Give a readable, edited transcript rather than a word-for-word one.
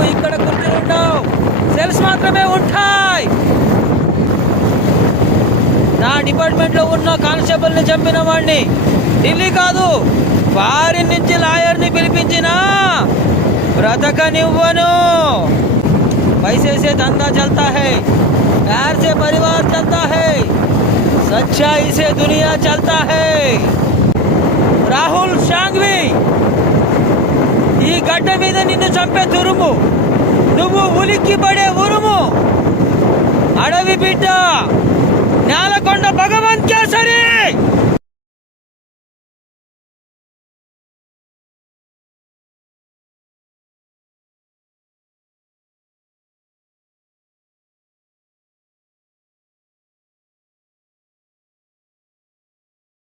నీకు ఇక్కడ కుర్చీలు ఉండవు, సెల్స్ మాత్రమే ఉంటాయి. నా డిపార్ట్మెంట్లో ఉన్న కానిస్టేబుల్ని చంపిన వాడిని ఢిల్లీ కాదు, ఫారిన్ నుంచి లాయర్ని పిలిపించినా బ్రతకనివ్వను. पैसे से धंधा चलता है, प्यार से परिवार चलता है, सच्चाई से दुनिया चलता है. రాహుల్ షాంఘ్వి, ఈ గడ్డ మీద నిన్ను చంపే తురుము, నువ్వు ఉలిక్కి పడే ఉరుము. అడవి బిడ్డ, నేలకొండ భగవంత్ కేసరి.